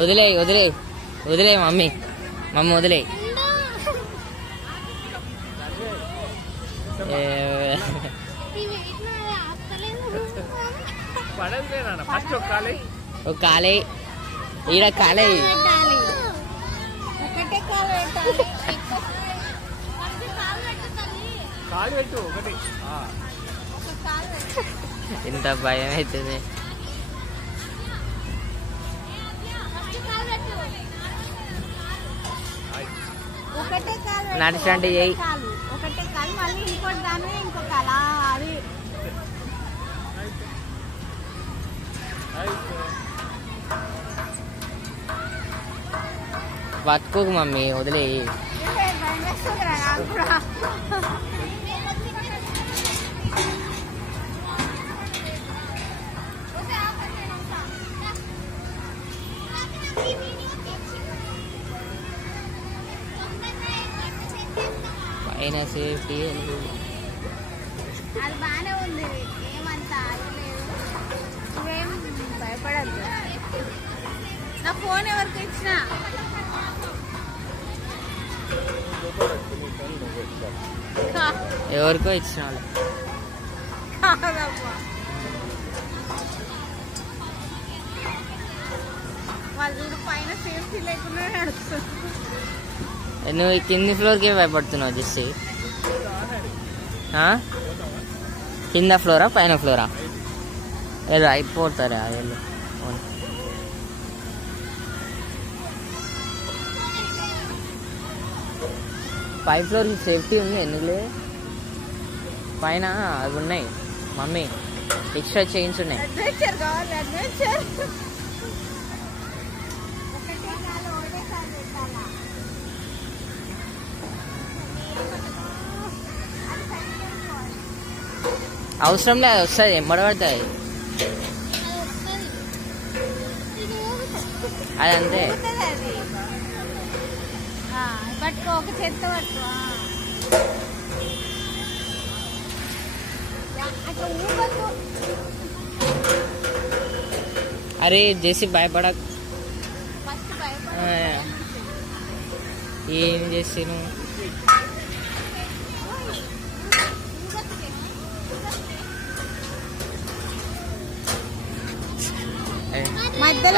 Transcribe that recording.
వదిలే వదిలే వదిలే మమ్మీ వదిలే. ఒక కాలే ఈడ కాలే ఇంత భయం అవుతుంది. నడిచినట్టు చెయ్యి. ఒకటే కాలు మళ్ళీ ఇంకోటి దాని ఇంకో కాల అది పట్టుకోకు మమ్మీ వదిలే. పైన సేఫ్టీ అది బాగానే ఉంది, ఏమంతా ఆగలేదు, నువ్వేం భయపడద్దు. నా ఫోన్ ఎవరికి ఇచ్చిన ఎవరికో ఇచ్చిన వాళ్ళు పైన సేఫ్టీ లేకుండా నడుస్తుంది. నువ్వు కింది ఫ్లోర్కే భయపడుతున్నావు జస్ట్. కింద ఫ్లోరా పైన ఫ్లోరా? ఏదో అయిపోతారా వెళ్ళు. 5th floor సేఫ్టీ ఉంది. ఎందుకు లేదు? పైన అవి ఉన్నాయి మమ్మీ, ఎక్స్ట్రా చైన్స్ ఉన్నాయి. అవసరం లేదు, వస్తుంది ఎంబడబడుతుంది అది అంతే. పట్టుకో, ఒక చేత్తో పట్టుకో. అరే చేసి భయపడక. ఏం చేసి మధ్యలో